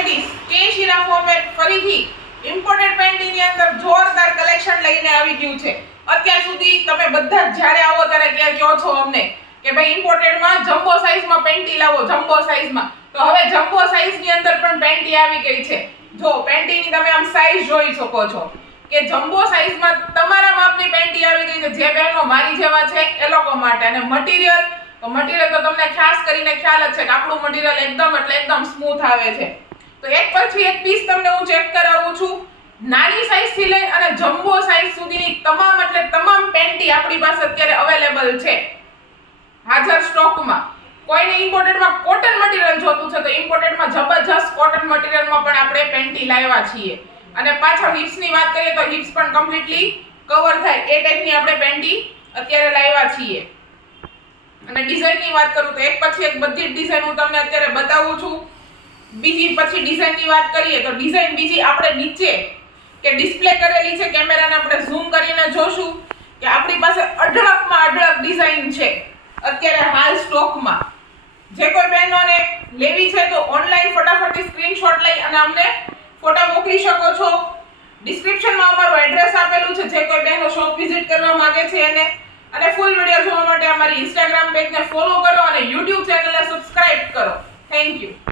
Ladies કે શીરા format ફરીથી ઇમ્પોર્ટેડ પેન્ટીની અંદર જોરદાર કલેક્શન લઈને આવી ગયું છે. અત્યાર સુધી તમે બધા જ્યારે આવો ત્યારે ક્યાં કહો છો અમને? કે ભાઈ ઇમ્પોર્ટેડમાં જમ્બો સાઈઝમાં પેન્ટી લાવો, જમ્બો સાઈઝમાં તો હવે જમ્બો સાઈઝની અંદર પણ પેન્ટી આવી ગઈ છે. જો પેન્ટીની તમે આમ સાઈઝ જોઈ શકો છો. કે જમ્બો સાઈઝમાં તમારા માપની પેન્ટી આવી ગઈ છે. જે બહેનો મારી જેવા છે, એ લોકો માટે. અને મટીરિયલ તો મટીરિયલ તો તમને ખાસ કરીને ખ્યાલ જ છે કે આપણું મટીરિયલ એકદમ એટલે એકદમ સ્મૂથ આવે છે. તો એક પછી એક પીસ તમને હું ચેક કરાવું છું. નાની સાઈઝથી લઈ અને જમ્બો સાઈઝ સુધીની તમામ એટલે તમામ પેન્ટી આપણી પાસે અત્યારે અવેલેબલ છે. હાજર સ્ટોકમાં કોઈને ઇમ્પોર્ટેડમાં કોટન મટીરિયલ જોતું છે તો ઇમ્પોર્ટેડમાં જબરજસ્ત કોટન મટીરિયલમાં પણ આપણે પેન્ટી લાવ્યા છીએ. અને પાછળ હિપ્સની વાત કરીએ તો હિપ્સ પણ કમ્પ્લીટલી કવર થાય. એ ટાઈપની આપણે પેન્ટી અત્યારે લાવ્યા છીએ. અને ડિઝાઇનની વાત કરું તો એક પછી એક બધી જ ડિઝાઇન હું તમને અત્યારે બતાવું છું. બીજી પછી ડિઝાઇનની વાત કરીએ તો ડિઝાઇન બીજી આપણે નીચે કે ડિસ્પ્લે કરેલી છે કેમેરાને આપણે ઝૂમ કરીને જોશું કે આપણી પાસે અઢળકમાં અઢળક ડિઝાઇન છે. અત્યારે હાલ સ્ટોકમાં જે કોઈ બહેનોને લેવી છે તો ઓનલાઈન ફટાફટથી સ્ક્રીનશોટ લઈ અને અમને ફોટા મોકલી શકો છો. ડિસ્ક્રિપ્શનમાં અમારું એડ્રેસ આપેલું છે. જે કોઈ બહેનો શોપ વિઝિટ કરવા માંગે છે એને. અને ફૂલ વીડિયો જોવા માટે અમારી ઇન્સ્ટાગ્રામ પેજને ફોલો કરો અને યુટ્યુબ ચેનલને સબસ્ક્રાઇબ કરો. Thank you